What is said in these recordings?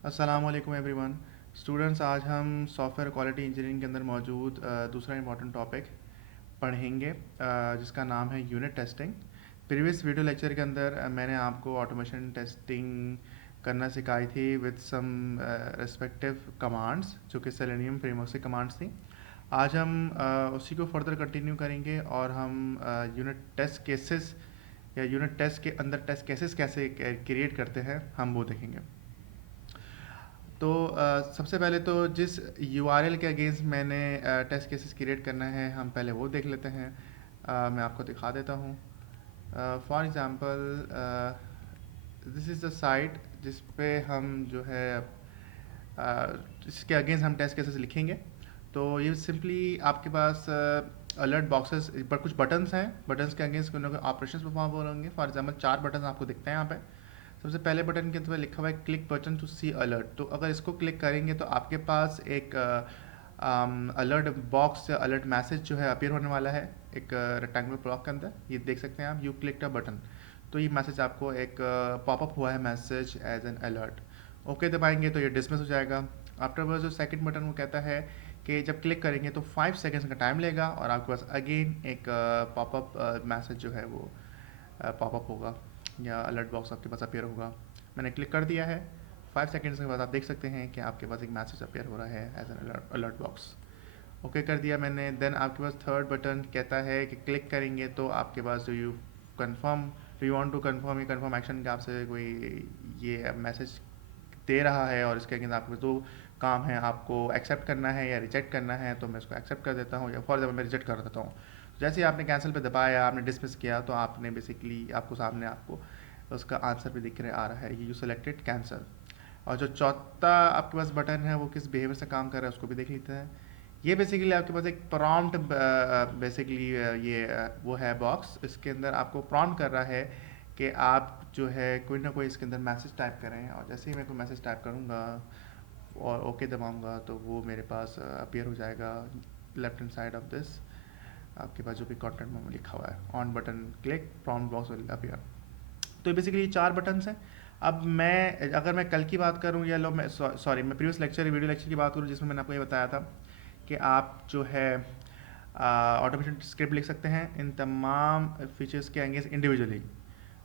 अस्सलाम वालेकुम everyone. Students, आज हम सॉफ्टवेयर क्वालिटी इंजीनियरिंग के अंदर मौजूद दूसरा इंपॉर्टेंट टॉपिक पढ़ेंगे, जिसका नाम है unit testing. Previous video lecture के अंदर मैंने आपको ऑटोमेशन टेस्टिंग करना सिखाई थी विद सम रिस्पेक्टिव कमांड्स, जो कि सेलेनियम फ्रेमवर्क से कमांड्स थी। आज हम उसी को फर्दर कंटिन्यू करेंगे और हम यूनिट टेस्ट केसेस या यूनिट टेस्ट के अंदर टेस्ट केसेस कैसे क्रिएट करते हैं हम वो देखेंगे। तो सबसे पहले तो जिस यूआरएल के अगेंस्ट मैंने टेस्ट केसेस क्रिएट करना है हम पहले वो देख लेते हैं। मैं आपको दिखा देता हूँ। For example, this is the site जिस पे हम जो है इसके अगेंस्ट हम टेस्ट केसेस लिखेंगे। तो ये सिंपली आपके पास अलर्ट बॉक्सेस पर कुछ बटन्स हैं। बटन्स के अगेंस्ट कोई ना कोई ऑपरेशंस परफॉर्म हो होंगे। फॉर एग्जांपल 4 बटन आपको दिखते हैं यहाँ पे। सबसे पहले बटन के अंदर लिखा हुआ है click button to see alert. तो अगर इसको क्लिक करेंगे तो आपके पास एक अलर्ट बॉक्स या अलर्ट मैसेज जो है अपीयर होने वाला है एक रेक्टेंगुलर ब्लॉक के अंदर। ये देख सकते हैं आप, यू क्लिक अ बटन। तो ये मैसेज आपको एक पॉपअप हुआ है, message as an alert. Okay दबाएंगे तो ये डिसमिस हो जाएगा। आफ्टरवर्ड जो सेकंड बटन वो कहता है कि जब क्लिक करेंगे तो 5 सेकेंड्स का टाइम लेगा और आपके पास अगेन एक पॉपअप मैसेज जो है वो पॉपअप होगा या अलर्ट बॉक्स आपके पास अपीयर होगा। मैंने क्लिक कर दिया है। 5 सेकेंड्स के बाद आप देख सकते हैं कि आपके पास एक मैसेज अपीयर हो रहा है as an alert box. Okay कर दिया मैंने। देन आपके पास थर्ड बटन कहता है कि क्लिक करेंगे तो आपके पास जो you confirm, do you want to confirm, ये कन्फर्म एक्शन का आपसे कोई ये मैसेज दे रहा है और इसके अगेंस्ट आपके पास दो काम है, आपको एक्सेप्ट करना है या रिजेक्ट करना है। तो मैं इसको एक्सेप्ट कर देता हूँ या फॉर एग्जाम्पल मैं रिजेक्ट कर देता हूँ। जैसे ही आपने कैंसिल पे दबाया, आपने डिसमिस किया, तो आपने बेसिकली आपको सामने आपको उसका आंसर भी दिख रहा आ रहा है, यू सेलेक्टेड कैंसिल। और जो चौथा आपके पास बटन है वो किस बिहेवियर से काम कर रहा है उसको भी देख लेते हैं। ये बेसिकली आपके पास एक प्रॉम्प्ट बेसिकली ये वो है बॉक्स। इसके अंदर आपको प्रॉम्प्ट कर रहा है कि आप जो है कोई ना कोई इसके अंदर मैसेज टाइप करें। और जैसे ही मैं कोई मैसेज टाइप करूँगा और ओके दबाऊँगा तो वो मेरे पास अपीयर हो जाएगा left hand side of this. आपके पास जो भी कंटेंट में लिखा हुआ है on button click prompt box will appear. तो बेसिकली 4 बटन्स हैं। अब मैं अगर मैं कल की बात करूं या लो मैं सॉरी मैं प्रीवियस लेक्चर वीडियो लेक्चर की बात करूं जिसमें मैंने आपको ये बताया था कि आप जो है ऑटोमेशन स्क्रिप्ट लिख सकते हैं इन तमाम फीचर्स के अगेंस्ट इंडिविजुअली।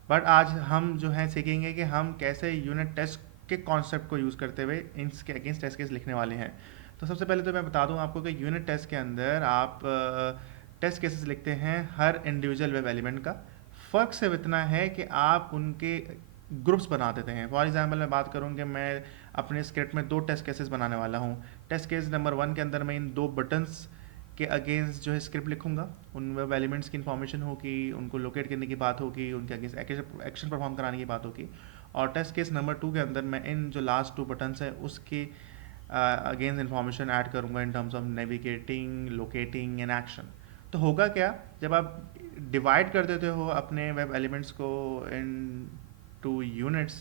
बट आज हम जो है सीखेंगे कि हम कैसे यूनिट टेस्ट के कॉन्सेप्ट को यूज़ करते हुए इनके अगेंस्ट टेस्ट केस लिखने वाले हैं। तो सबसे पहले तो मैं बता दूं आपको कि यूनिट टेस्ट के अंदर आप टेस्ट केसेस लिखते हैं हर इंडिविजुअल वेब एलिमेंट का। फ़र्क सिर्फ इतना है कि आप उनके ग्रुप्स बना देते हैं। फॉर एग्जांपल मैं बात करूं कि मैं अपने स्क्रिप्ट में 2 टेस्ट केसेस बनाने वाला हूं। टेस्ट केस नंबर 1 के अंदर मैं इन 2 बटन्स के अगेंस्ट जो है स्क्रिप्ट लिखूंगा। उन वेब एलिमेंट्स की इन्फॉर्मेशन होगी, उनको लोकेट करने की बात होगी, उनके अगेंस्ट एक्शन परफॉर्म कराने की बात होगी। और टेस्ट केस नंबर 2 के अंदर मैं इन जो लास्ट 2 बटन्स हैं उसकी अगेंस्ट इन्फॉर्मेशन ऐड करूंगा in terms of navigating, locating and action. तो होगा क्या, जब आप डिवाइड कर देते हो अपने वेब एलिमेंट्स को इन टू यूनिट्स,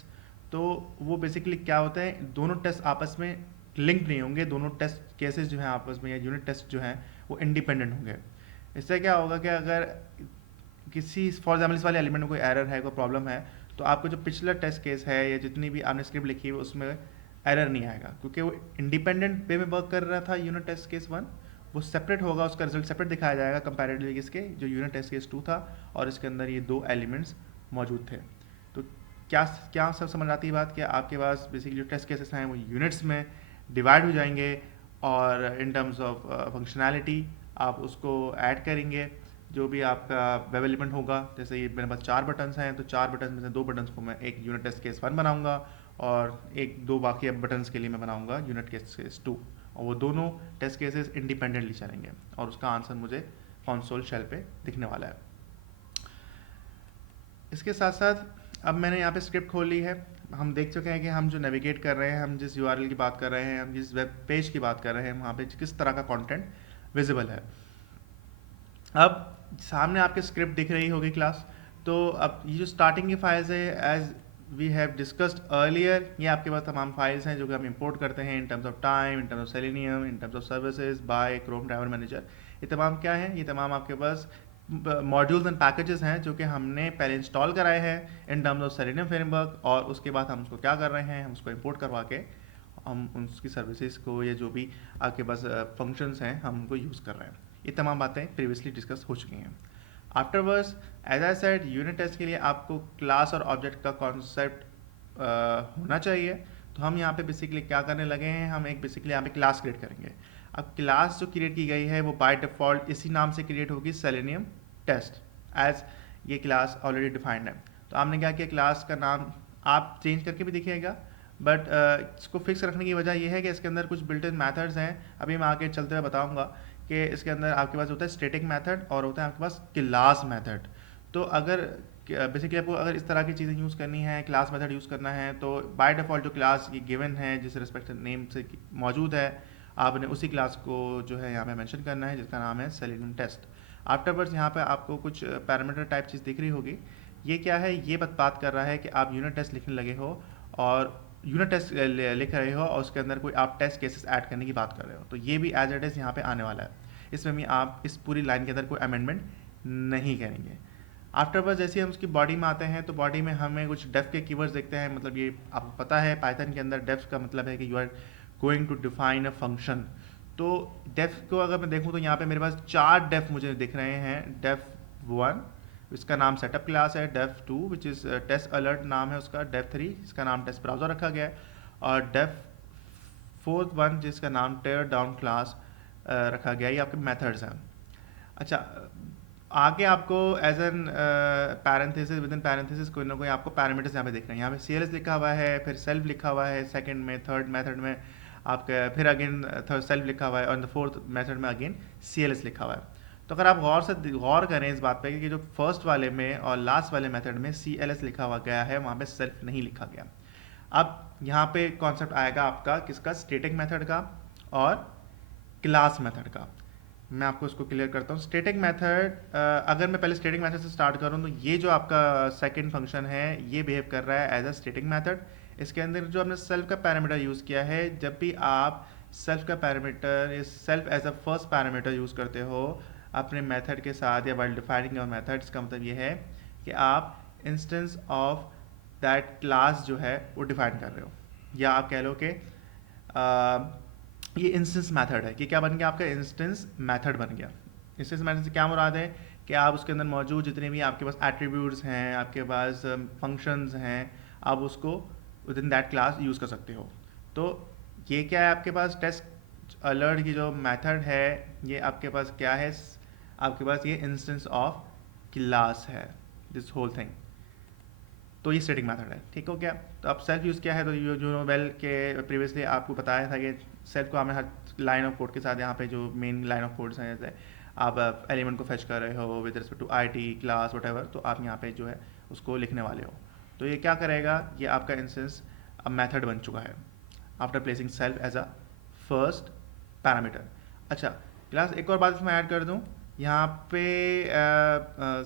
तो वो बेसिकली क्या होता है, दोनों टेस्ट आपस में लिंक नहीं होंगे। दोनों टेस्ट केसेस जो हैं आपस में या यूनिट टेस्ट जो हैं वो इंडिपेंडेंट होंगे। इससे क्या होगा कि अगर किसी फॉर एग्जाम्पल इस वाले एलिमेंट में कोई एरर है, कोई प्रॉब्लम है, तो आपको जो पिछला टेस्ट केस है या जितनी भी आपने स्क्रिप्ट लिखी है उसमें एरर नहीं आएगा, क्योंकि वो इंडिपेंडेंट वे में वर्क कर रहा था। यूनिट टेस्ट केस 1 वो सेपरेट होगा, उसका रिजल्ट सेपरेट दिखाया जाएगा कंपैरेटिवली इसके जो यूनिट टेस्ट केस 2 था और इसके अंदर ये 2 एलिमेंट्स मौजूद थे। तो क्या क्या सब समझ आती है बात कि आपके पास बेसिकली जो टेस्ट केसेस हैं वो यूनिट्स में डिवाइड हो जाएंगे और इन टर्म्स ऑफ फंक्शनैलिटी आप उसको ऐड करेंगे। जो भी आपका वेब एलिमेंट होगा, जैसे ये मेरे पास 4 बटन्स हैं, तो 4 बटन में से 2 बटन्स को मैं एक यूनिट टेस्ट केस 1 बनाऊंगा और एक 2 बाकी बटन्स के लिए मैं बनाऊंगा यूनिट टेस्ट केस 2। और वो दोनों टेस्ट केसेस इंडिपेंडेंटली चलेंगे और उसका आंसर मुझे कंसोल शेल पे दिखने वाला है। इसके साथ साथ अब मैंने यहाँ पे स्क्रिप्ट खोल ली है। हम देख चुके हैं कि हम जो नेविगेट कर रहे हैं, हम जिस यूआरएल की बात कर रहे हैं, हम जिस वेब पेज की बात कर रहे हैं, वहाँ पे किस तरह का कंटेंट विजिबल है। अब सामने आपके स्क्रिप्ट दिख रही होगी क्लास। तो अब ये जो स्टार्टिंग की फाइल्स है, as we have discussed earlier, ये आपके पास तमाम फाइल्स हैं जो कि हम इंपोर्ट करते हैं in terms of time, in terms of selenium, in terms of services by Chrome driver manager. ये तमाम क्या है, ये तमाम आपके पास मॉड्यूल्स एंड पैकेजेस हैं जो कि हमने पहले इंस्टॉल कराए हैं in terms of selenium framework. और उसके बाद हम उसको क्या कर रहे हैं, हम उसको इंपोर्ट करवा के हम उसकी सर्विसेज को या जो भी आपके पास फंक्शंस हैं हम उनको यूज़ कर रहे हैं। ये तमाम बातें प्रीवियसली डिस्कस हो चुकी हैं। Afterwards as I said unit test के लिए आपको क्लास और ऑब्जेक्ट का कॉन्सेप्ट होना चाहिए। तो हम यहाँ पे बेसिकली क्या करने लगे हैं, हम एक बेसिकली यहाँ पे क्लास क्रिएट करेंगे। अब क्लास जो क्रिएट की गई है वो बाय डिफ़ॉल्ट इसी नाम से क्रिएट होगी, सेलेनियम टेस्ट, एज ये क्लास ऑलरेडी डिफाइंड है। तो आपने क्या किया, क्लास का नाम आप चेंज करके भी देखिएगा, बट इसको फिक्स रखने की वजह यह है कि इसके अंदर कुछ बिल्ट इन मैथड्स हैं। अभी मैं आगे चलते हुए बताऊंगा कि इसके अंदर आपके पास होता है स्टैटिक मेथड और होता है आपके पास क्लास मेथड। तो अगर बेसिकली आपको अगर इस तरह की चीज़ें यूज़ करनी है, क्लास मेथड यूज़ करना है, तो बाय डिफ़ॉल्ट जो क्लास की गिवन है जिस रिस्पेक्ट नेम से मौजूद है, आपने उसी क्लास को जो है यहाँ पे मेंशन करना है जिसका नाम है सेलेनियम टेस्ट। आफ्टरवर्ड्स यहाँ पे आपको कुछ पैरामीटर टाइप चीज़ दिख रही होगी। ये क्या है, ये बात कर रहा है कि आप यूनिट टेस्ट लिखने लगे हो और यूनिट टेस्ट लिख रहे हो और उसके अंदर कोई आप टेस्ट केसेस ऐड करने की बात कर रहे हो, तो ये भी एज इट इज़ यहाँ पे आने वाला है। इसमें भी आप इस पूरी लाइन के अंदर कोई अमेंडमेंट नहीं करेंगे। आफ्टरवर्ड जैसे हम उसकी बॉडी में आते हैं तो बॉडी में हमें कुछ डेफ के कीवर्ड्स देखते हैं। मतलब ये आपको पता है पाइथन के अंदर डेफ का मतलब है कि you are going to define a function. तो डेफ को अगर मैं देखूँ तो यहाँ पे मेरे पास 4 डेफ मुझे दिख रहे हैं। डेफ 1 इसका नाम सेटअप क्लास है, def 2 which is test alert नाम है उसका, डेफ 3 इसका नाम टेस्ट ब्राउज़र रखा गया है, और डेफ 4th वन जिसका नाम टेयर डाउन क्लास रखा गया। ये आपके मेथड्स हैं। अच्छा, आगे आपको as an parenthesis within parenthesis कोई ना कोई आपको पैरामीटर्स यहाँ पे दिख रहे हैं। यहाँ पे CLS लिखा हुआ है, फिर सेल्फ लिखा हुआ है सेकंड में, थर्ड मेथड में आपका फिर अगेन थर्ड सेल्फ लिखा हुआ है, और फोर्थ मेथड में अगेन CLS लिखा हुआ है। तो अगर आप गौर करें इस बात पे कि जो फर्स्ट वाले में और लास्ट वाले मेथड में CLS लिखा हुआ गया है, वहाँ पे सेल्फ नहीं लिखा गया। अब यहाँ पे कॉन्सेप्ट आएगा आपका किसका, स्टैटिक मेथड का और क्लास मेथड का। मैं आपको इसको क्लियर करता हूँ। स्टैटिक मेथड, अगर मैं पहले स्टैटिक मेथड से स्टार्ट करूँ तो ये जो आपका सेकंड फंक्शन है ये बिहेव कर रहा है एज अ स्टैटिक मेथड। इसके अंदर जो आपने सेल्फ का पैरामीटर यूज़ किया है, जब भी आप सेल्फ का parameter, self as a first parameter use करते हो अपने मेथड के साथ या वाइल डिफाइनिंग योर मेथड, इसका मतलब ये है कि आप इंस्टेंस ऑफ दैट क्लास जो है वो डिफाइन कर रहे हो, या आप कह लो कि ये इंस्टेंस मेथड है कि क्या बन गया, आपका इंस्टेंस मेथड बन गया। इंस्टेंस मेथड से क्या मुराद है कि आप उसके अंदर मौजूद जितने भी आपके पास एट्रीब्यूट्स हैं, आपके पास फंक्शंस हैं, आप उसको with in that class use कर सकते हो। तो ये क्या है, आपके पास टेस्ट अलर्ट की जो मेथड है ये आपके पास क्या है, आपके पास ये इंस्टेंस ऑफ क्लास है, दिस होल थिंग। तो ये स्टैटिक मेथड है, ठीक हो गया। तो अब सेल्फ यूज़ क्या है, तो जो वेल के प्रीवियसली आपको बताया था कि सेल्फ को हमें हर लाइन ऑफ कोड के साथ, यहाँ पे जो मेन लाइन ऑफ कोड्स हैं, जैसे आप एलिमेंट को फेच कर रहे हो with respect to IT class what, तो आप यहाँ पे जो है उसको लिखने वाले हो। तो ये क्या करेगा, ये आपका इंस्टेंस अब मेथड बन चुका है after placing self as a first parameter. अच्छा, क्लास एक और बात इसमें ऐड कर दूँ, यहाँ पे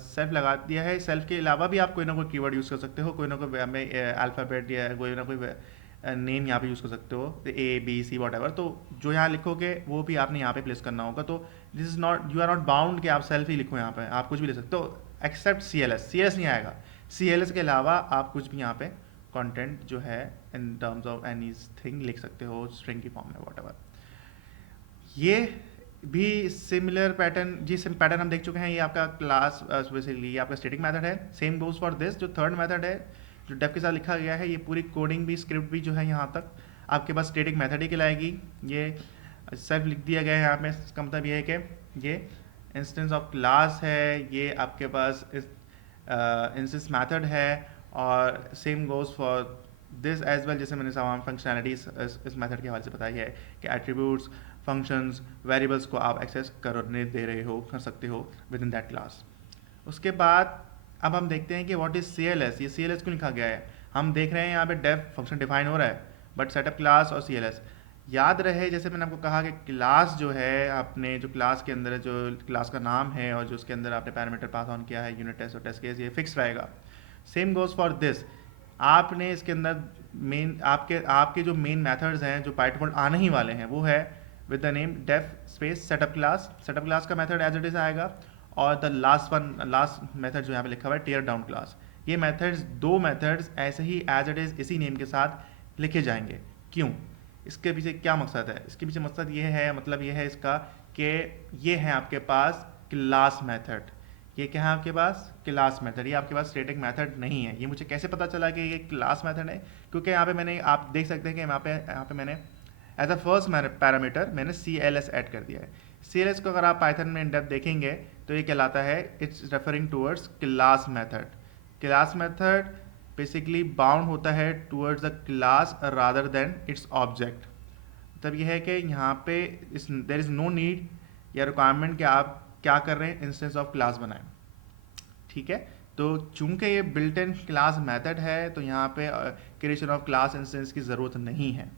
सेल्फ लगा दिया है। सेल्फ के अलावा भी आप कोई ना कोई कीवर्ड यूज़ कर सकते हो, कोई ना कोई अल्फ़ाबेट या कोई ना कोई नेम यहाँ पे यूज़ कर सकते हो, ABC वॉट। तो जो यहाँ लिखोगे वो भी आपने यहाँ पे प्लेस करना होगा। तो this is not, you are not bound कि आप सेल्फ ही लिखो, यहाँ पे आप कुछ भी लिख सकते हो एक्सेप्ट CLS नहीं आएगा। CLS के अलावा आप कुछ भी यहाँ पे कंटेंट जो है in terms of any thing लिख सकते हो, स्ट्रिंग की फॉर्म में वॉट। ये भी सिमिलर पैटर्न, पैटर्न हम देख चुके हैं। ये आपका क्लास बेसिकली आपका स्टैटिक मेथड है। सेम गोज फॉर दिस, जो थर्ड मेथड है जो डेफ के साथ लिखा गया है, ये पूरी कोडिंग भी, स्क्रिप्ट भी जो है यहाँ तक आपके पास स्टैटिक मेथड ही कहलाएगी। ये सेल्फ लिख दिया गया है यहाँ पे, इसका मतलब ये है कि ये इंस्टेंस ऑफ क्लास है, ये आपके पास इंस्टेंस मेथड है, और same goes for this as well. जैसे मैंने तमाम फंक्शनैलिटी इस मेथड के हवाले से बताई है कि एट्रीब्यूट्स, फंक्शंस, वेरिएबल्स को आप एक्सेस करने दे रहे हो, कर सकते हो विद इन दैट क्लास। उसके बाद अब हम देखते हैं कि व्हाट इज CLS। ये CLS क्यों लिखा गया है, हम देख रहे हैं यहाँ पे डेफ फंक्शन डिफाइन हो रहा है, बट सेटअप क्लास और CLS याद रहे। जैसे मैंने आपको कहा कि क्लास जो है, आपने जो क्लास के अंदर जो क्लास का नाम है और जो उसके अंदर आपने पैरामीटर पास ऑन किया है, यूनिट टेस्ट और टेस्ट केस, ये फिक्स रहेगा। सेम गोज फॉर दिस, आपने इसके अंदर मेन आपके जो मेन मेथड्स हैं जो बाय डिफॉल्ट आने ही वाले हैं, वो है with the name def space setup class. Setup class का मेथड एज इट इज आएगा, और द लास्ट मेथड जो यहाँ पे लिखा हुआ है टीयर डाउन क्लास। ये मेथड्स, दो मेथड्स ऐसे ही एज इट इज इसी नेम के साथ लिखे जाएंगे। क्यों, इसके पीछे क्या मकसद है? इसके पीछे मकसद ये है, मतलब ये है इसका कि ये है आपके पास क्लास मेथड। ये क्या है आपके पास? Class method. ये आपके पास स्टैटिक मेथड नहीं है। ये मुझे कैसे पता चला कि ये क्लास मेथड है? क्योंकि यहाँ पे मैंने, आप देख सकते हैं कि यहाँ पे मैंने एज अ फर्स्ट पैरामीटर मैंने सी एल एस ऐड कर दिया है। सी एल एस को अगर आप पाइथन में इन डेप्थ देखेंगे तो ये कहलाता है, it's referring towards class method. Class method basically bound होता है towards the class rather than its object. मतलब ये है कि यहाँ पे देर इज़ नो नीड या रिक्वायरमेंट कि आप क्या कर रहे हैं, इंस्टेंस ऑफ क्लास बनाएं। ठीक है, तो चूंकि ये बिल्ट इन क्लास मेथड है तो यहाँ पे क्रिएशन ऑफ क्लास इंस्टेंस की ज़रूरत नहीं है।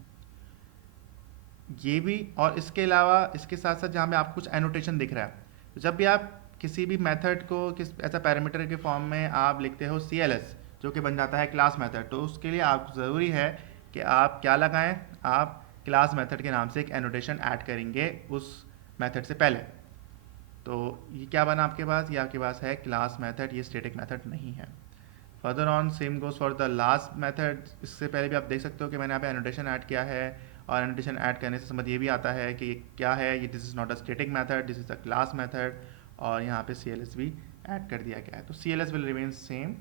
ये भी, और इसके अलावा इसके साथ साथ जहाँ पे आपको कुछ एनोटेशन दिख रहा है, तो जब भी आप किसी भी मेथड को किस ऐसा पैरामीटर के फॉर्म में आप लिखते हो सी एल एस, जो कि बन जाता है क्लास मेथड, तो उसके लिए आप ज़रूरी है कि आप क्या लगाएं, आप क्लास मेथड के नाम से एक एनोटेशन ऐड करेंगे उस मेथड से पहले। तो ये क्या बना आपके पास? ये आपके पास है क्लास मेथड, ये स्टैटिक मेथड नहीं है। Further on same goes for the last method. इससे पहले भी आप देख सकते हो कि मैंने यहाँ पे एनोटेशन ऐड किया है, और एनोटेशन ऐड करने से समझ ये भी आता है कि ये क्या है, ये this is not a static method, this is a class method, और यहाँ पे सी एल एस भी ऐड कर दिया गया है। तो c l s will remain same.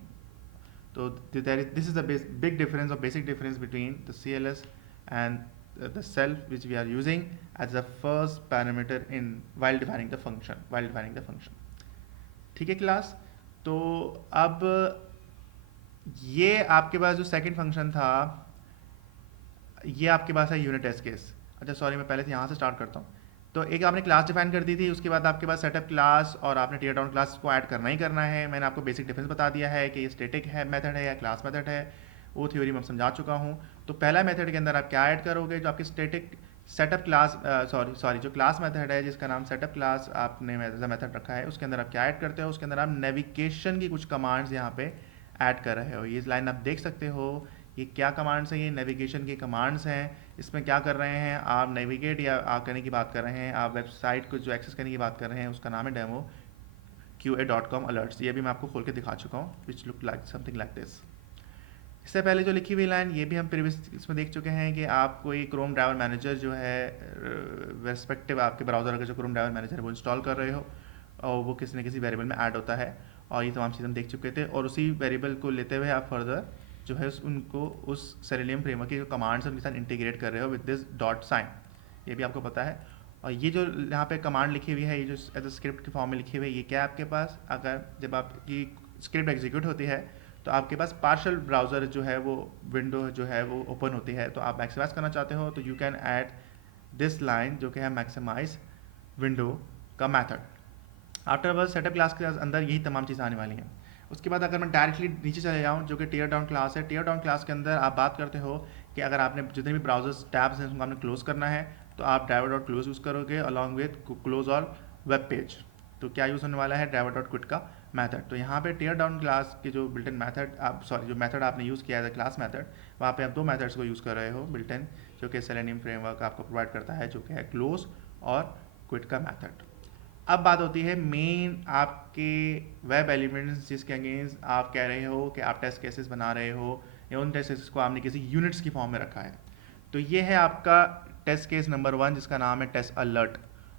तो this is the big difference और basic difference between the c l s and the self which we are using as the first parameter in while defining the function. ठीक है class? तो अब ये आपके पास जो सेकंड फंक्शन था, ये आपके पास है यूनिट टेस्ट केस। अच्छा सॉरी, मैं पहले से यहाँ से स्टार्ट करता हूँ। तो एक आपने क्लास डिफाइन कर दी थी, उसके बाद आपके पास सेटअप क्लास और आपने टीयर डाउन क्लास को ऐड करना ही करना है। मैंने आपको बेसिक डिफरेंस बता दिया है कि ये स्टैटिक है मेथड है या क्लास मेथड है, वो थ्योरी में समझा चुका हूँ। तो पहला मेथड के अंदर आप क्या ऐड करोगे? जो आपकी स्टैटिक सेटअप क्लास सॉरी जो क्लास मेथड है जिसका नाम सेटअप क्लास आपने मेथड रखा है, उसके अंदर आप क्या ऐड करते हो? उसके अंदर आप नेविगेशन की कुछ कमांड्स यहाँ पे ऐड कर रहे हो। ये लाइन आप देख सकते हो, ये क्या कमांड्स हैं? ये नेविगेशन की कमांड्स हैं। इसमें क्या कर रहे हैं आप? नेविगेट या करने की बात कर रहे हैं, आप वेबसाइट को जो एक्सेस करने की बात कर रहे हैं, उसका नाम है डेमो QA.com अलर्ट्स। ये भी मैं आपको खोल के दिखा चुका हूँ, which look like something like this. इससे पहले जो लिखी हुई लाइन, ये भी हम प्रीवियस इसमें देख चुके हैं कि आप कोई क्रोम ड्राइवर मैनेजर जो है रेस्पेक्टिव आपके ब्राउज़र का जो क्रोम ड्राइवर मैनेजर है वो इंस्टॉल कर रहे हो, और वो किसी न किसी वेरिएबल में ऐड होता है, और ये तमाम चीज़ें हम देख चुके थे। और उसी वेरिएबल को लेते हुए आप फर्दर जो है उनको उस सेलेनियम फ्रेमवर्क की जो कमांड्स उनके साथ इंटीग्रेट कर रहे हो विद दिस डॉट साइन, ये भी आपको पता है। और ये जो यहाँ पे कमांड लिखी हुई है, ये जो एज अ स्क्रिप्ट के फॉर्म में लिखी हुई है, ये क्या है आपके पास? अगर जब आपकी स्क्रिप्ट एग्जीक्यूट होती है तो आपके पास पार्शल ब्राउज़र जो है वो विंडो जो है वो ओपन होती है, तो आप मैक्सिमाइज करना चाहते हो तो you can add this line जो कि है मैक्सिमाइज विंडो का method. After word setup class के अंदर यही तमाम चीज़ें आने वाली हैं। उसके बाद अगर मैं डायरेक्टली नीचे चले जाऊँ, जो कि टीयर डाउन क्लास है, टीयर डाउन क्लास के अंदर आप बात करते हो कि अगर आपने जितने भी ब्राउजर्स टैब्स हैं उनको आपने क्लोज करना है, तो आप ड्राइवर डॉट क्लोज यूज़ करोगे along with close all web page. तो क्या यूज़ होने वाला है? ड्राइवर डॉट क्विट का मैथड। तो यहाँ पे टीयर डाउन क्लास के जो बिल्ट इन मैथड आप जो मैथड आपने यूज़ किया है क्लास मैथड, वहाँ पे आप दो मैथड्स को यूज़ कर रहे हो बिल्ट इन, जो कि सेलेनियम फ्रेमवर्क आपको प्रोवाइड करता है, जो कि है क्लोज और क्विट का मैथड। अब बात होती है मेन आपके वेब एलिमेंट्स जिसके अगेंस्ट आप कह रहे हो कि आप टेस्ट केसेस बना रहे हो, या उन टेस्ट केसेस को आपने किसी यूनिट्स की फॉर्म में रखा है। तो ये है आपका टेस्ट केस नंबर 1 जिसका नाम है टेस्ट अलर्ट,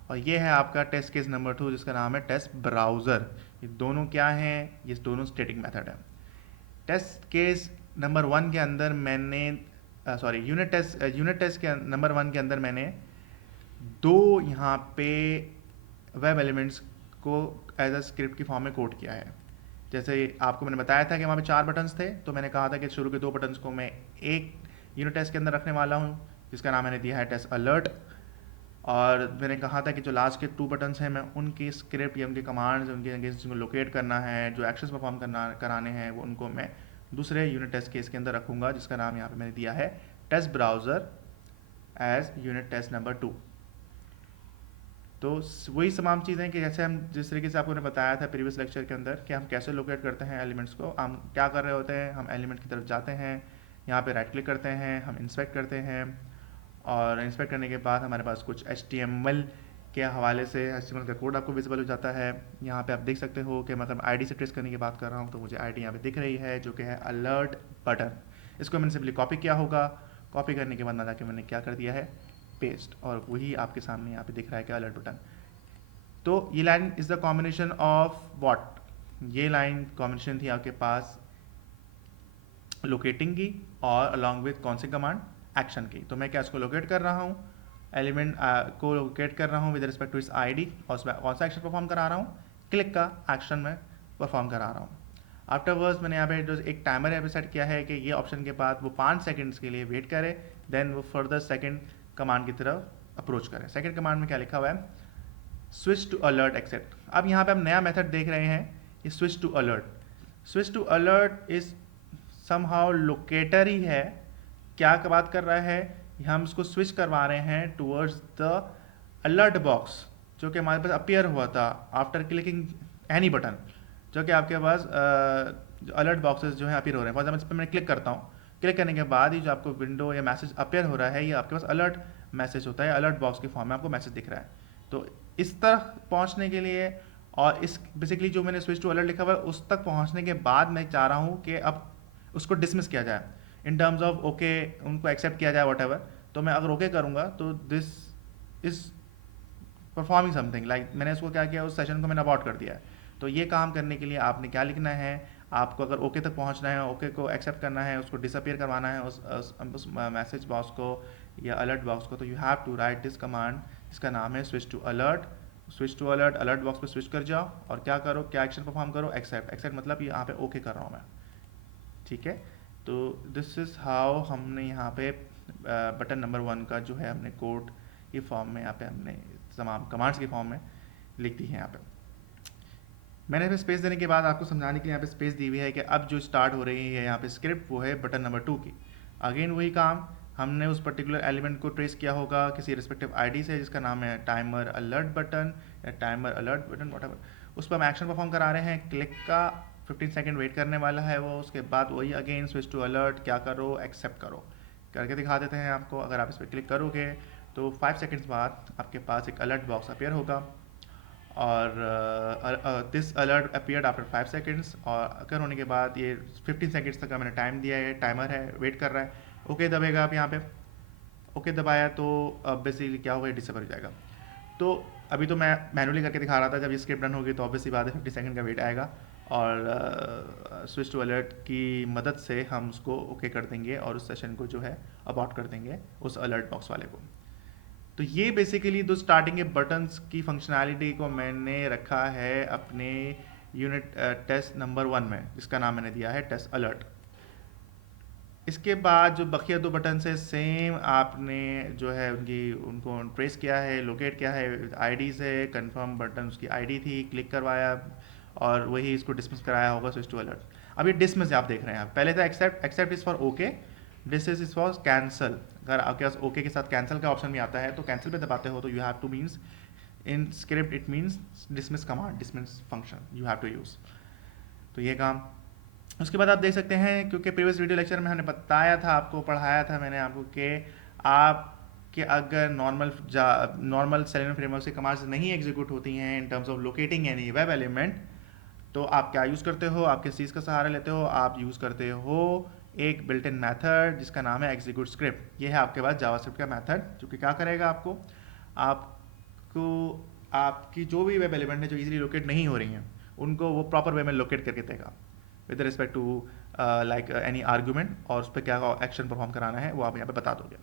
और ये है आपका टेस्ट केस नंबर 2 जिसका नाम है टेस्ट ब्राउज़र। ये दोनों क्या हैं? ये दोनों स्टैटिक मेथड है। टेस्ट केस नंबर 1 के अंदर मैंने यूनिट टेस्ट के नंबर 1 के अंदर मैंने दो यहाँ पे वेब एलिमेंट्स को एज अ स्क्रिप्ट की फॉर्म में कोड किया है। जैसे आपको मैंने बताया था कि वहाँ पे 4 बटन्स थे, तो मैंने कहा था कि शुरू के 2 बटन्स को मैं एक यूनिट टेस्ट के अंदर रखने वाला हूँ, जिसका नाम मैंने दिया है टेस्ट अलर्ट। और मैंने कहा था कि जो लास्ट के 2 बटन्स हैं, मैं उनकी स्क्रिप्ट या उनके कमांड्स उनके अगेंस्ट जिनको लोकेट करना है, जो एक्शंस परफॉर्म कराने हैं, वो उनको मैं दूसरे यूनिट टेस्ट केस के अंदर रखूँगा, जिसका नाम यहाँ पर मैंने दिया है test browser as unit test number 2। तो वही तमाम चीज़ें कि जैसे हम जिस तरीके से आपको ने बताया था प्रीवियस लेक्चर के अंदर कि हम कैसे लोकेट करते हैं एलिमेंट्स को, हम क्या कर रहे होते हैं, हम एलिमेंट की तरफ जाते हैं, यहाँ पे राइट क्लिक करते हैं, हम इंस्पेक्ट करते हैं, और इंस्पेक्ट करने के बाद हमारे पास कुछ HTML के हवाले से HTML का कोड आपको विजिबल हो जाता है। यहाँ पे आप देख सकते हो कि मतलब ID से ट्रेस करने की बात कर रहा हूँ, तो मुझे ID यहाँ पे दिख रही है जो कि है अलर्ट बटन। इसको मैंने सिंपली कॉपी किया होगा, कॉपी करने के बाद ना जाके मैंने क्या कर दिया है, पेस्ट, और वही आपके सामने यहाँ पे दिख रहा है कि अलर्ट बटन। तो ये line is the combination of what, ये लाइन कॉम्बिनेशन थी आपके पास लोकेटिंग की और अलॉन्ग विथ कौन सी कमांड, एक्शन की। तो मैं क्या इसको लोकेट कर रहा हूँ, एलिमेंट को लोकेट कर रहा हूँ विद रिस्पेक्ट टू इस आईडी, और उसमें कौन सा एक्शन परफॉर्म करा रहा हूँ, क्लिक का एक्शन में परफॉर्म करा रहा हूँ। आफ्टरवर्ड्स मैंने यहाँ पे जो एक टाइमर यहाँ पे सेट किया है कि ये ऑप्शन के बाद वो 5 सेकंड्स के लिए वेट करे, देन वो फर्दर सेकंड कमांड की तरफ अप्रोच करे। सेकंड कमांड में क्या लिखा हुआ है, स्विच टू अलर्ट एक्सेप्ट। अब यहाँ पे हम नया मेथड देख रहे हैं, ये switch to alert. Switch to alert is somehow locator ही है, क्या बात कर रहा है, हम इसको स्विच करवा रहे हैं टूवर्ड्स द अलर्ट बॉक्स जो कि हमारे पास अपीयर हुआ था आफ्टर क्लिकिंग एनी बटन, जो कि आपके पास अलर्ट बॉक्सेस जो है अपीयर हो रहे हैं। फॉर एग्जाम्पल इस पर मैं क्लिक करता हूँ, क्लिक करने के बाद ही जो आपको विंडो या मैसेज अपीयर हो रहा है ये आपके पास अलर्ट मैसेज होता है, अलर्ट बॉक्स के फॉर्म में आपको मैसेज दिख रहा है। तो इस तक पहुँचने के लिए और इस बेसिकली जो मैंने स्विच टू अलर्ट लिखा हुआ है उस तक पहुँचने के बाद मैं चाह रहा हूँ कि अब उसको डिसमिस किया जाए इन टर्म्स ऑफ ओके, उनको एक्सेप्ट किया जाए वट एवर। तो मैं अगर ओके करूँगा तो this is performing something like मैंने उसको क्या किया, उस सेशन को मैंने अबॉर्ट कर दिया है। तो ये काम करने के लिए आपने क्या लिखना है, आपको अगर ओके तक पहुंचना है, ओके को एक्सेप्ट करना है, उसको डिसअपियर करवाना है उस मैसेज बॉक्स को या अलर्ट बॉक्स को, तो you have to write this command, इसका नाम है switch to alert. Switch to alert, alert box पे स्विच कर जाओ और क्या करो, क्या एक्शन परफॉर्म करो, एक्सेप्ट। एक्सेप्ट मतलब यहाँ पे ओके कर रहा हूँ मैं, ठीक है। तो दिस इज़ हाउ हमने यहाँ पे बटन नंबर 1 का जो है हमने कोड ये फॉर्म में यहाँ पे हमने तमाम कमांड्स के फॉर्म में लिख दी है। यहाँ पे मैंने यहाँ पे स्पेस देने के बाद आपको समझाने के लिए यहाँ पे स्पेस दी हुई है कि अब जो स्टार्ट हो रही है यहाँ पे स्क्रिप्ट वो है बटन नंबर 2 की। अगेन वही काम, हमने उस पर्टिकुलर एलिमेंट को ट्रेस किया होगा किसी रिस्पेक्टिव आईडी से जिसका नाम है टाइमर अलर्ट बटन या टाइमर अलर्ट बटन वॉटएवर। उस पर हम एक्शन परफॉर्म करा रहे हैं, क्लिक का 15 सेकंड वेट करने वाला है वो, उसके बाद वही अगेन स्विच टू अलर्ट, क्या करो, एक्सेप्ट करो करके दिखा देते हैं आपको। अगर आप इस पर क्लिक करोगे तो 5 सेकंड्स बाद आपके पास एक अलर्ट बॉक्स अपीयर होगा और this alert appeared after 5 seconds, और अकर होने के बाद ये 15 सेकंड्स तक का मैंने टाइम दिया है, टाइमर है, वेट कर रहा है। ओके दबेगा आप यहाँ पे, ओके दबाया तो बेसिकली क्या होगा, डिसेबल हो जाएगा। तो अभी तो मैं मैनुअली करके दिखा रहा था, जब ये स्क्रिप्ट रन होगी तो ऑब्वियसली बात है 50 सेकंड का वेट आएगा और स्विच टू अलर्ट की मदद से हम उसको ओके कर देंगे और उस सेशन को जो है अबॉर्ट कर देंगे उस अलर्ट बॉक्स वाले को। तो ये बेसिकली दो स्टार्टिंग के बटन्स की फंक्शनैलिटी को मैंने रखा है अपने यूनिट टेस्ट नंबर 1 में, जिसका नाम मैंने दिया है टेस्ट अलर्ट। इसके बाद जो बकिया दो बटन से सेम आपने जो है उनको ट्रेस किया है, लोकेट किया है, आईडी से कंफर्म बटन उसकी आईडी थी, क्लिक करवाया और वही इसको डिसमिस कराया होगा स्विच टू अलर्ट। अब ये डिसमिस आप देख रहे हैं, पहले था accept, accept is for okay, this is for cancel. अगर आपके पास ओके के साथ कैंसिल का ऑप्शन भी आता है तो कैंसिल पे दबाते हो तो you have to means in script it means dismiss command, dismiss function you have to use. तो ये काम। उसके बाद आप देख सकते हैं, क्योंकि प्रीवियस वीडियो लेक्चर में हमने बताया था आपको, पढ़ाया था मैंने आपको कि आप कि अगर नॉर्मल सेलेनियम फ्रेमवर्क से कमांड्स नहीं एग्जीक्यूट होती हैं in terms of locating any web element, तो आप क्या यूज़ करते हो, आप किस चीज़ का सहारा लेते हो, आप यूज़ करते हो एक बिल्ट इन मैथड जिसका नाम है एग्जीक्यूट स्क्रिप्ट। ये है आपके पास जावास्क्रिप्ट का मैथड जो कि क्या करेगा, आपको आपकी जो भी वेब एलिमेंट है जो इजीली लोकेट नहीं हो रही हैं उनको वो प्रॉपर वे में लोकेट करके देगा with respect to like any argument, और उस पर क्या एक्शन परफॉर्म कराना है वो आप यहाँ पे बता दोगे।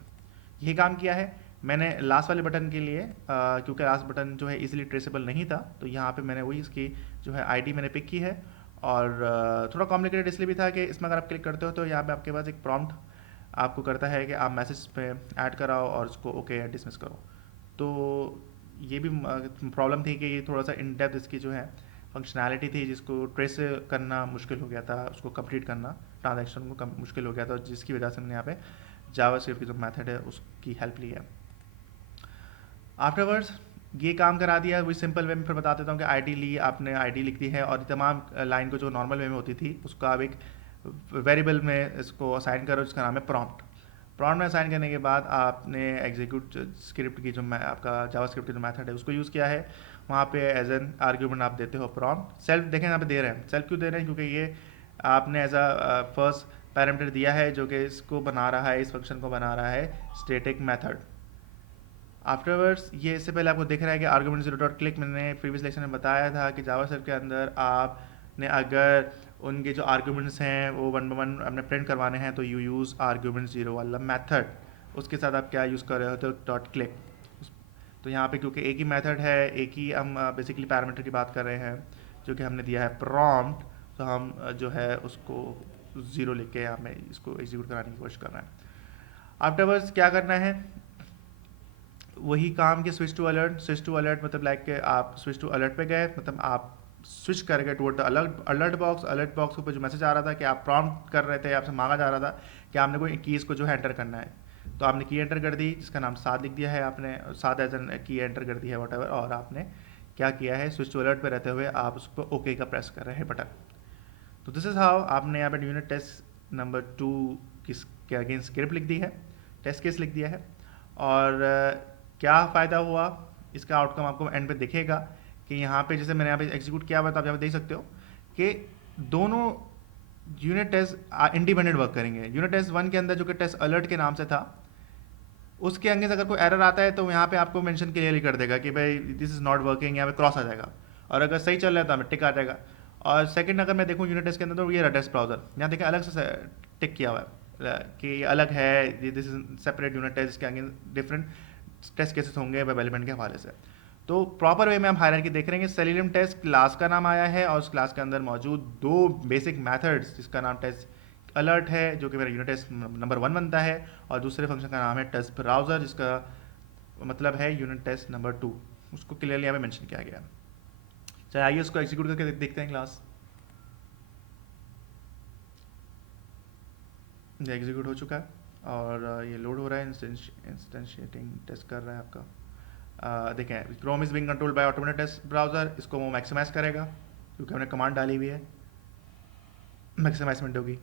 यही काम किया है मैंने लास्ट वाले बटन के लिए, क्योंकि लास्ट बटन जो है इजीली ट्रेसेबल नहीं था तो यहाँ पे मैंने वही इसकी जो है आईडी मैंने पिक की है। और थोड़ा कॉम्प्लिकेटेड इसलिए भी था कि इसमें अगर आप क्लिक करते हो तो यहाँ पे आपके पास एक प्रॉम्प्ट आपको करता है कि आप मैसेज पे ऐड कराओ और उसको ओके या डिसमिस करो। तो ये भी प्रॉब्लम थी कि ये थोड़ा सा इन डेप्थ इसकी जो है फंक्शनैलिटी थी जिसको ट्रेस करना मुश्किल हो गया था, उसको कंप्लीट करना ट्रांजैक्शन को मुश्किल हो गया था, जिसकी वजह से मैंने यहाँ पे जावास्क्रिप्ट की जो मेथड है उसकी हेल्प ली है। आफ्टरवर्ड्स ये काम करा दिया, वही सिंपल वे में फिर बता देता हूँ कि आईडी ली, आपने आईडी लिख दी है और तमाम लाइन को जो नॉर्मल वे में होती थी उसको आप एक वेरिएबल में इसको असाइन करो जिसका नाम है प्रॉम्प्ट। प्रॉम्प्ट में असाइन करने के बाद आपने एग्जीक्यूट स्क्रिप्ट की जो आपका जावास्क्रिप्ट की जो मेथड है उसको यूज़ किया है, वहाँ पे एज एन आर्ग्यूमेंट आप देते हो प्रॉम्प्ट। सेल्फ देखें यहाँ पे दे रहे हैं, सेल्फ क्यों दे रहे हैं, क्योंकि ये आपने एज अ फर्स्ट पैरामीटर दिया है जो कि इसको बना रहा है, इस फंक्शन को बना रहा है स्टैटिक मेथड। आफ्टरवर्ड्स ये इससे पहले आपको दिख रहा है कि आर्गुमेंट जीरो डॉट क्लिक, मैंने प्रीवियस लेक्चर में बताया था कि जावास्क्रिप्ट के अंदर आपने अगर उनके जो आर्गुमेंट्स हैं वो वन बाय वन अपने प्रिंट करवाने हैं तो यू यूज़ आर्गुमेंट जीरो वाला मेथड। उसके साथ आप क्या यूज़ कर रहे होते हो, डॉट क्लिक। तो यहाँ पे क्योंकि एक ही मेथड है, एक ही हम बेसिकली पैरामीटर की बात कर रहे हैं जो कि हमने दिया है प्रॉम्प्ट, तो हम जो है उसको ज़ीरो लेके यहाँ पे इसको एग्जीक्यूट कराने की कोशिश कर रहे हैं। आफ्टरवर्ड्स क्या करना है, वही काम कि switch to alert. Switch to alert मतलब लाइक कि आप स्विच टू अलर्ट पे गए, मतलब आप स्विच कर गए toward the alert box. Alert box के ऊपर जो मैसेज आ रहा था कि आप प्रॉम्प्ट कर रहे थे, आपसे मांगा जा रहा था कि आपने कोई कीज़ को जो है एंटर करना है, तो आपने की एंटर कर दी जिसका नाम सात लिख दिया है, आपने सात एज एन की एंटर कर दी है वट एवर, और आपने क्या किया है, स्विच टू अलर्ट पे रहते हुए आप उस पर ओके का प्रेस कर रहे हैं बटन। तो दिस इज़ हाउ आपने यहाँ पे यूनिट टेस्ट नंबर 2 के अगेंस्ट स्क्रिप्ट लिख दी है, टेस्ट केस लिख दिया है। और क्या फ़ायदा हुआ, इसका आउटकम आपको एंड पे दिखेगा कि यहाँ पे जैसे मैंने यहाँ पे एग्जीक्यूट किया हुआ, तो आप यहाँ पे देख सकते हो कि दोनों यूनिट टेस्ट इंडिपेंडेंट वर्क करेंगे। यूनिट टेस्ट 1 के अंदर जो कि टेस्ट अलर्ट के नाम से था, उसके अगेंस्ट अगर कोई एरर आता है तो यहाँ पे आपको मेंशन क्लियरली कर देगा कि भाई दिस इज़ नॉट वर्किंग, यहाँ पे क्रॉस आ जाएगा, और अगर सही चल रहा है तो हमें टिक आ जाएगा। और सेकंड अगर मैं देखूँ यूनिट टेस्ट के अंदर, तो ये रहा टेस्ट ब्राउजर, यहाँ देखें अलग से टिक किया हुआ है कि ये अलग है, this is separate unit test, इसके अगेंस्ट डिफरेंट टेस्ट केसेस होंगे वेब एलिमेंट के हवाले से। तो प्रॉपर वे में हम हायरार्की देख रहे हैं। सेलेनियम टेस्ट क्लास का नाम आया है और उस क्लास के अंदर मौजूद दो बेसिक मेथड्स, जिसका नाम टेस्ट अलर्ट है जो कि मेरा यूनिट टेस्ट नंबर 1 बनता है, और दूसरे फंक्शन का नाम है टेस्ट ब्राउजर जिसका मतलब है यूनिट टेस्ट नंबर 2, उसको क्लियरली यहाँ पे मेंशन किया गया। चलिए आइए उसको एग्जीक्यूट करके देखते हैं क्लास। ये एग्जीक्यूट हो चुका है और ये लोड हो रहा है, इंस्टेंशिएटिंग टेस्ट कर रहा है आपका। देखें Chrome is being controlled by automated test browser, इसको वो मैक्सिमाइज करेगा क्योंकि हमने कमांड डाली हुई है मैक्सिमाइज विंडो की।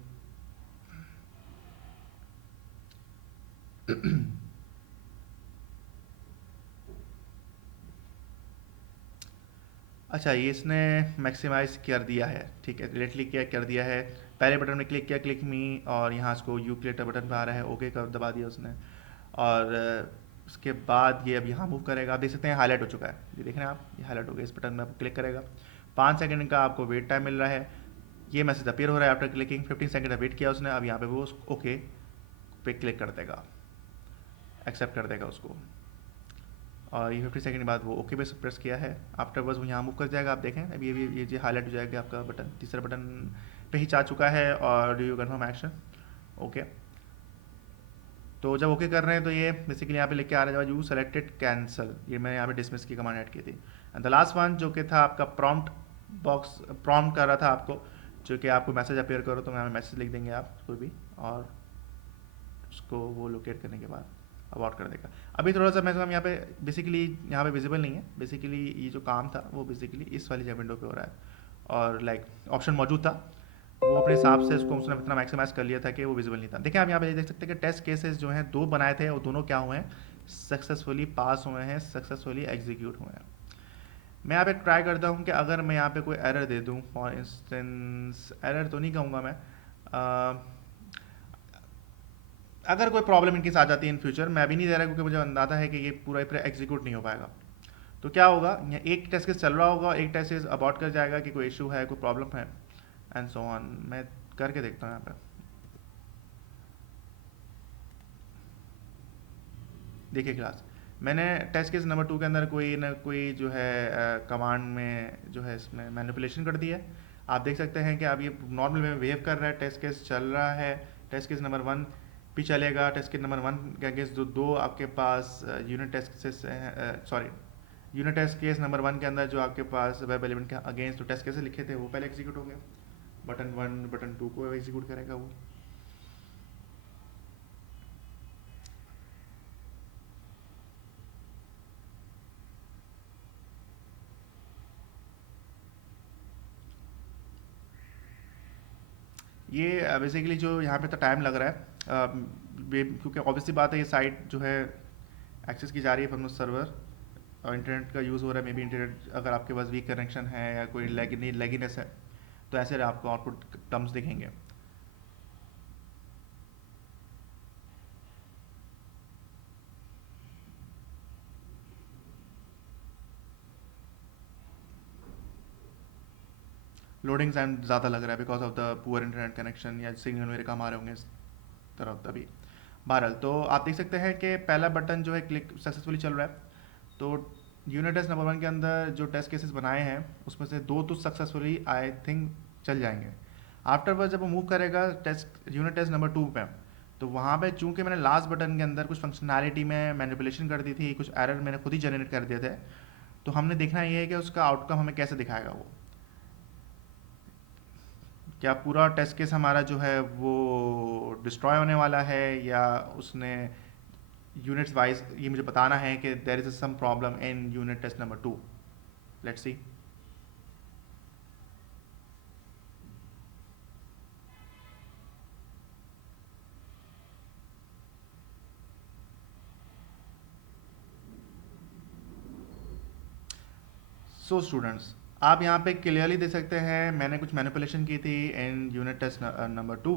अच्छा, ये इसने मैक्सिमाइज कर दिया है, ठीक है, डायरेक्टली क्या कर दिया है, पहले बटन में क्लिक किया, क्लिक मी, और यहाँ इसको यू क्लिक बटन पे आ रहा है, ओके कर दबा दिया उसने, और उसके बाद ये अब यहाँ मूव करेगा। आप देख सकते हैं हाईलाइट हो चुका है, ये देख रहे हैं आप, ये हाईलाइट हो गया, इस बटन में आप क्लिक करेगा, 5 सेकंड का आपको वेट टाइम मिल रहा है, ये मैसेज अपीयर हो रहा है आफ्टर क्लिकिंग, 15 सेकंड का वेट किया उसने, अब यहाँ पे वो ओके पे क्लिक कर देगा, एक्सेप्ट कर देगा उसको, और ये 50 सेकंड के बाद वो ओके पे प्रेस किया है, आफ्टर बस वो यहाँ मूव कर जाएगा। आप देखें अभी ये जो हाईलाइट हो जाएगा आपका बटन, तीसरा बटन पे ही जा चुका है, और do you confirm action, okay. तो जब ओके कर रहे हैं तो ये बेसिकली यहाँ पे लेके आ रहा है यू सेलेक्टेड कैंसल, ये मैंने यहाँ पे डिसमिस की कमांड ऐड की थी। एंड द लास्ट वन जो कि था आपका प्रॉम्प्ट बॉक्स, प्रॉम्प्ट कर रहा था आपको, जो कि आपको मैसेज अपीयर करो तो यहाँ पे मैसेज लिख देंगे आप कोई भी, और उसको वो लोकेट करने के बाद अबाउट कर देगा। अभी थोड़ा सा मैं यहाँ पे बेसिकली यहाँ पे विजिबल नहीं है, बेसिकली ये जो काम था वो बेसिकली इस वाली विंडो पे हो रहा है, और लाइक ऑप्शन मौजूद था, वो अपने हिसाब से उसको उसने इतना मैक्सिमाइज कर लिया था कि वो विजिबल नहीं था। देखिए आप यहाँ पे देख सकते हैं कि टेस्ट केसेस जो हैं 2 बनाए थे, वो दोनों क्या हुए हैं, सक्सेसफुली पास हुए हैं, सक्सेसफुली एग्जीक्यूट हुए हैं। मैं यहाँ पे ट्राई करता हूँ कि अगर मैं यहाँ पे कोई एरर दे दूँ, फॉर इंस्टेंस एरर तो नहीं कहूँगा मैं, अगर कोई प्रॉब्लम इनकेस आ जाती है इन फ्यूचर, मैं अभी नहीं दे रहा क्योंकि मुझे अंदाजा है कि ये पूरा एग्जीक्यूट नहीं हो पाएगा, तो क्या होगा, यहाँ एक टेस्ट केस चल रहा होगा, एक टेस्ट केस अबाउट कर जाएगा कि कोई इशू है, कोई प्रॉब्लम है, एंड सो ऑन। मैं करके देखता हूँ यहाँ पे, देखिए क्लास, मैंने टेस्ट केस नंबर 2 के अंदर कोई ना कोई जो है कमांड में जो है इसमें मैनिपुलेशन कर दी है। आप देख सकते हैं कि अब ये नॉर्मल में वेव कर रहा है, टेस्ट केस चल रहा है, टेस्ट केस नंबर 1 भी चलेगा, टेस्ट केस नंबर 1 के अगेंस्ट जो 2 आपके पास unit test cases, sorry unit test case number 1 के अंदर जो आपके पास वेब एलिमेंट के अगेंस्ट जो टेस्ट केसेस लिखे थे वो पहले एग्जीक्यूट हो गए, बटन 1 बटन 2 को एग्जीक्यूट करेगा वो। ये बेसिकली जो यहाँ पे तो टाइम लग रहा है, क्योंकि ऑब्वियसली बात है ये साइट जो है एक्सेस की जा रही है फ्रॉम सर्वर, और इंटरनेट का यूज़ हो रहा है, मे बी इंटरनेट अगर आपके पास वीक कनेक्शन है या कोई लैगिनेस है तो ऐसे आपको आउटपुट टर्म्स दिखेंगे। लोडिंग टाइम ज़्यादा लग रहा है because of the poor internet connection, या सिग्नल मेरे कम आ रहे होंगे इस तरफ अभी। बहरहाल तो आप देख सकते हैं कि पहला बटन जो है क्लिक सक्सेसफुली चल रहा है। तो यूनिट टेस्ट नंबर 1 के अंदर जो टेस्ट केसेस बनाए हैं उसमें से 2 तो सक्सेसफुली आई थिंक चल जाएंगे। आफ्टरवर्ड जब वो मूव करेगा टेस्ट यूनिट टेस्ट नंबर 2 पे, तो वहाँ पे चूंकि मैंने लास्ट बटन के अंदर कुछ फंक्शनैलिटी में मैनिपुलेशन कर दी थी, कुछ एरर मैंने खुद ही जनरेट कर दिए थे, तो हमने देखना ये है कि उसका आउटकम हमें कैसे दिखाएगा वो। क्या पूरा टेस्ट केस हमारा जो है वो डिस्ट्रॉय होने वाला है, या उसने यूनिट्स वाइज ये मुझे बताना है कि there is some problem in unit test number 2। Let's see. So students, आप यहाँ पे क्लियरली देख सकते हैं मैंने कुछ मैनिपुलेशन की थी इन यूनिट टेस्ट नंबर 2,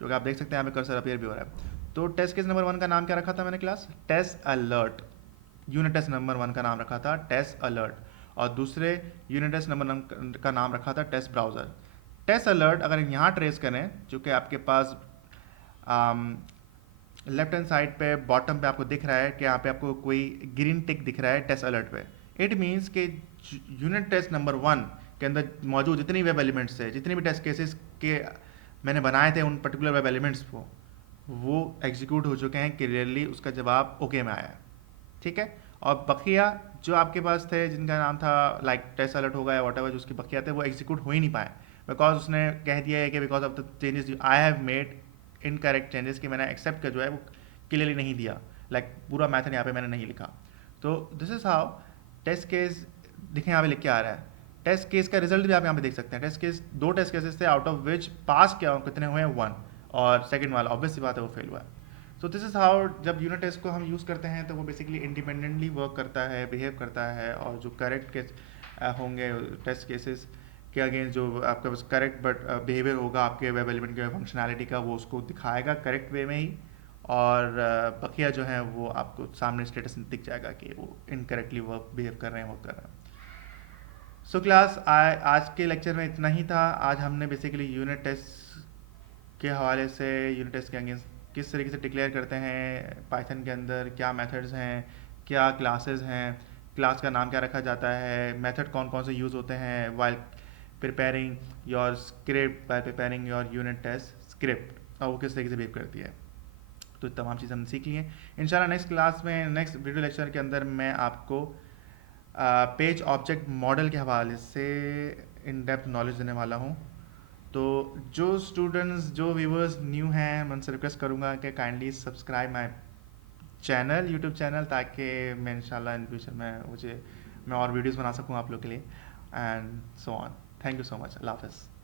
जो कि आप देख सकते हैं यहाँ पे कर्सर अपीयर भी हो रहा है। तो टेस्ट केस नंबर 1 का नाम क्या रखा था मैंने class? Test alert. Unit test number 1 का नाम रखा था टेस्ट अलर्ट, और दूसरे यूनिट टेस्ट नंबर का नाम रखा था टेस्ट ब्राउज़र। टेस्ट अलर्ट अगर यहाँ ट्रेस करें, जो कि आपके पास लेफ्ट हैंड साइड पे बॉटम पे आपको दिख रहा है कि यहाँ पे आपको कोई ग्रीन टिक दिख रहा है टेस्ट अलर्ट पे, इट मीन्स कि यूनिट टेस्ट नंबर 1 के अंदर मौजूद जितनी वेब एलिमेंट्स है, जितनी भी टेस्ट केसेस के मैंने बनाए थे उन पर्टिकुलर वेब एलिमेंट्स को, वो एग्जीक्यूट हो चुके हैं, क्लियरली उसका जवाब ओके में आया है। ठीक है। और बकिया जो आपके पास थे जिनका नाम था लाइक टेस्ट अलर्ट होगा या वॉट एवर, जो उसके बकिया थे वो एग्जीक्यूट हो ही नहीं पाए, बिकॉज उसने कह दिया है कि because of the changes I have made, incorrect changes कि मैंने एक्सेप्ट का जो है वो क्लियरली नहीं दिया, लाइक पूरा मैथड यहाँ पे मैंने नहीं लिखा। तो this is how test case देखें यहाँ पे लिख के आ रहा है। टेस्ट केस का रिजल्ट भी आप यहाँ पे देख सकते हैं। टेस्ट केस 2 टेस्ट केसेस थे, आउट ऑफ विच पास क्या कितने हुए हैं 1, और सेकंड वाला ऑब्वियस सी बात है वो फेल हुआ है। सो दिस इज हाउ जब यूनिट टेस्ट को हम यूज़ करते हैं तो वो बेसिकली इंडिपेंडेंटली वर्क करता है, बिहेव करता है, और जो करेक्ट केस होंगे टेस्ट केसेस के अगेंस्ट जो आपका बस करेक्ट बट बिहेवियर होगा आपके वेब एलिमेंट के फंक्शनैलिटी का, वो उसको दिखाएगा करेक्ट वे में ही, और बकिया जो है वो आपको सामने स्टेटस दिख जाएगा कि वो इनकरेक्टली वर्क बिहेव कर रहे हैं, वर्क कर रहे हैं। सो क्लास आज के लेक्चर में इतना ही था। आज हमने बेसिकली यूनिट टेस्ट के हवाले से यूनिट टेस्ट के अगेंस्ट किस तरीके से डिक्लेयर करते हैं पाइथन के अंदर, क्या मेथड्स हैं, क्या क्लासेस हैं, क्लास का नाम क्या रखा जाता है, मेथड कौन कौन से यूज़ होते हैं while preparing your script, by preparing your unit test script, और वो किस तरीके से बिहेव करती है। तो तमाम चीज़ें हमने सीख ली हैं। इंशाल्लाह नेक्स्ट क्लास में, नेक्स्ट वीडियो लेक्चर के अंदर मैं आपको पेज ऑब्जेक्ट मॉडल के हवाले से इन डेप्थ नॉलेज देने वाला हूँ। तो जो स्टूडेंट्स, जो व्यूवर्स न्यू हैं, मैं उनसे रिक्वेस्ट करूँगा कि kindly subscribe my channel, YouTube channel, ताकि मैं इंशाल्लाह इन फ्यूचर में मैं और वीडियोस बना सकूँ आप लोग के लिए, and so on. Thank you so much. अल्लाह हाफ़िज़।